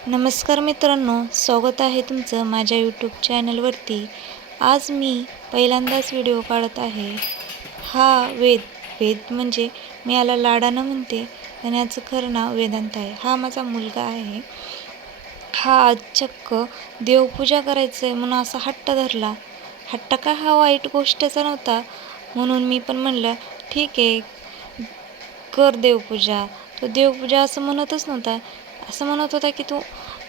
नमस्कार मित्रांनो, स्वागत आहे तुमचं माझ्या यूट्यूब चॅनलवरती। आज मी पहिल्यांदाच व्हिडिओ काढत आहे। हा वेद म्हणजे मी याला लाडानं म्हणते, पण याचं खरं नाव वेदांत आहे। हा माझा मुलगा आहे। हा आज चक्क देवपूजा करायचं आहे म्हणून असा हट्ट धरला। हट्ट का हा वाईट गोष्टीचा नव्हता, म्हणून मी पण म्हणलं ठीक आहे कर देवपूजा। तो देवपूजा असं म्हणतच नव्हता, असं म्हणत होता की तू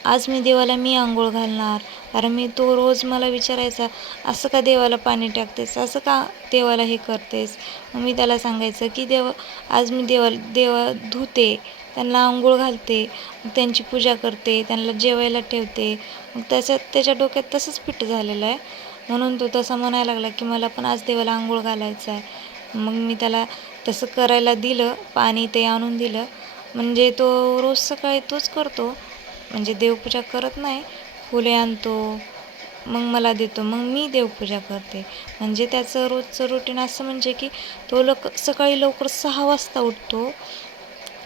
आज मी आंघोळ घालणार। कारण तो रोज मला विचारायचा, असं का देवाला पाणी टाकतेस, असं का देवाला हे करतेस। मग मी त्याला सांगायचं की आज मी देवा धुते, त्यांना आंघोळ घालते, त्यांची पूजा करते, त्यांना जेवायला ठेवते। मग त्याच्या डोक्यात तसंच फिट झालेलं आहे, म्हणून तो तसा म्हणायला लागला की मला पण आज देवाला आंघोळ घालायचं आहे। मग मी त्याला तसं करायला दिलं, पाणी ते आणून दिलं। म्हणजे तो रोज सकाळी तोच करतो, म्हणजे देवपूजा करत नाही, फुले आणतो मग मला देतो, मग मी देवपूजा करते। म्हणजे त्याचं रोजचं रुटीन असं म्हणजे की तो सकाळी लवकर 6 वाजता उठतो,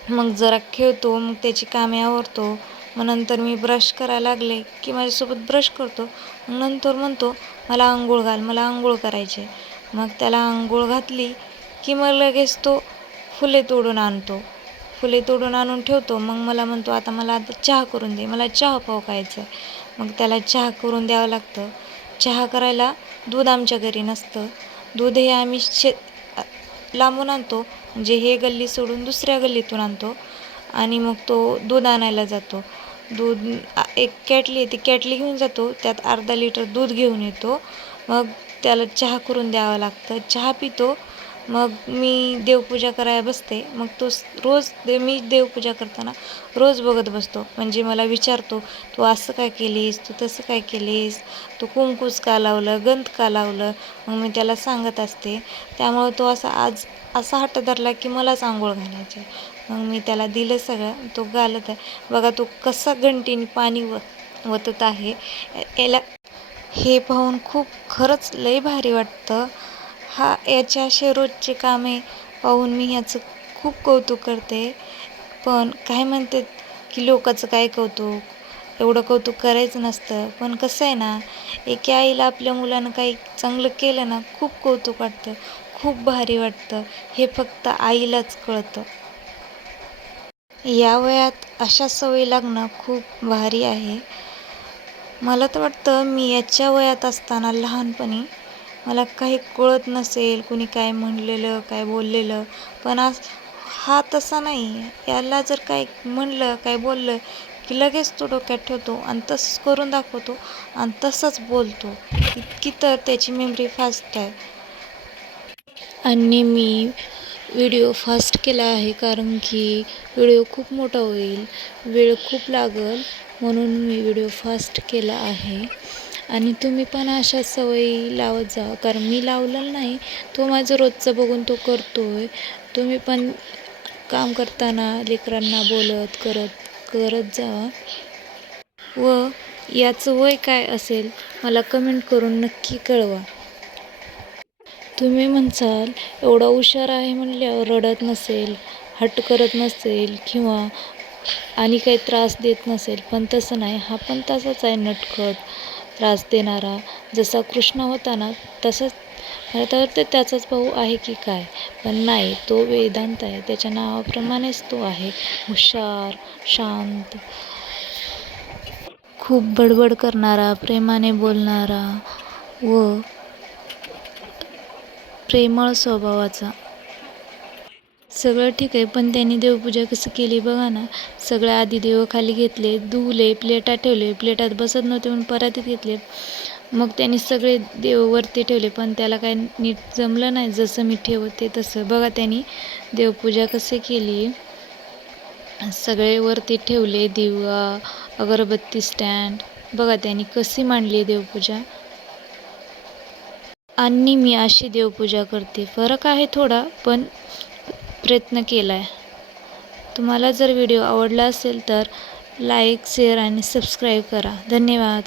मग जरा खेळतो, मग त्याची कामे आवरतो। मग नंतर मी ब्रश करायला लागले की माझ्यासोबत ब्रश करतो, मग नंतर म्हणतो मला आंघोळ घाल, मला आंघोळ करायचे। मग त्याला आंघोळ घातली की मग लगेच तो फुले तोडून आणून ठेवतो। मग मला म्हणतो आता चहा करून दे, मला चहा पाव खायचं आहे। मग त्याला चहा करून द्यावं लागतं। चहा करायला दूध आमच्या घरी नसतं, दूध हे आम्ही लांबून आणतो, म्हणजे हे गल्ली सोडून दुसऱ्या गल्लीतून आणतो आणि मग तो दूध आणायला जातो। एक कॅटली आहे, ती कॅटली घेऊन जातो, त्यात अर्धा लिटर दूध घेऊन येतो। मग त्याला चहा करून द्यावं लागतं, चहा पितो। मग मी देवपूजा करायला बसते, मग मी देवपूजा करताना रोज बघत बसतो, म्हणजे मला विचारतो तू असं काय केलीस, तू तसं काय केलीस, तू कुंकूच का लावलं, गंध का लावलं। मग मी त्याला सांगत असते, त्यामुळे तो आज असा हट्ट धरला की मलाच आंघोळ घालायचे। मग मी त्याला दिलं सगळं, तो घालत आहे बघा, तो कसा घंटीने पाणी वतत आहे याला। हे पाहून खरंच लय भारी वाटतं। याचे असे रोजचे कामे पाहून मी याचं खूप कौतुक करते। पण काय म्हणतात की लोकांचं काय कौतुक, एवढं कौतुक करायचं नसतं। पण कसं आहे ना, एका आईला आपल्या मुलानं काही चांगलं केलं ना, खूप कौतुक वाटतं, खूप भारी वाटतं। हे फक्त आईलाच कळतं। या वयात अशा सवयी लागणं खूप भारी आहे। मला तर वाटतं मी याच्या वयात असताना लहानपणी मला काही कळत नसेल, कुणी काय म्हणलेलं, काय बोललेलं, पण हा तसा नाही। याला जर काय म्हणलं, काय बोललं की लगेच तो डोक्यात ठेवतो आणि तसंच करून दाखवतो आणि तसंच बोलतो। इतकी तर त्याची मेमरी फास्ट आहे। आणि मी व्हिडिओ फास्ट केला आहे कारण की व्हिडिओ खूप मोठा होईल, वेळ खूप लागेल, म्हणून मी व्हिडिओ फास्ट केला आहे। आणि तुम्ही पण अशा सवयी लावत जा, कारण मी लावलेलं नाही, तो माझं रोजचं बघून तो करतोय। तुम्ही पण काम करताना लेकरांना बोलत करत जा। व याचं वय काय असेल मला कमेंट करून नक्की कळवा। तुम्ही म्हणसाल एवढा हुशार आहे म्हणल्यावर रडत नसेल, हट्ट करत नसेल किंवा आणि काही त्रास देत नसेल, पण तसं नाही, हा पण तसाच आहे, नटखट, त्रास देणारा। जसा कृष्ण होता ना, तसाच मला तर वाटतं त्याचाच भाऊ आहे की काय, पण नाही, तो वेदांत आहे, त्याच्या नावाप्रमाणेच तो आहे, हुशार, शांत, खूप बडबड करणारा, प्रेमाने बोलणारा व प्रेमळ स्वभावाचा। सगळं ठीक आहे, पण त्यांनी देवपूजा कसं केली बघा ना। सगळ्या आधी देव खाली घेतले, धुवले, प्लेटात ठेवले, प्लेटात बसत नव्हते म्हणून परातीत घेतले। मग त्यांनी सगळे देव वरती ठेवले, पण त्याला काय नीट जमलं नाही, जसं मी ठेवते तसं। बघा त्यांनी देवपूजा कशी केली, सगळे वरती ठेवले, दिवा, अगरबत्ती स्टँड, बघा त्यांनी कशी मांडली देवपूजा। आणि मी अशी देवपूजा करते, फरक आहे थोडा, पण प्रयत्न केलाय। तुम्हाला जर व्हिडिओ आवडला असेल तर लाईक, शेअर आणि सबस्क्राईब करा। धन्यवाद।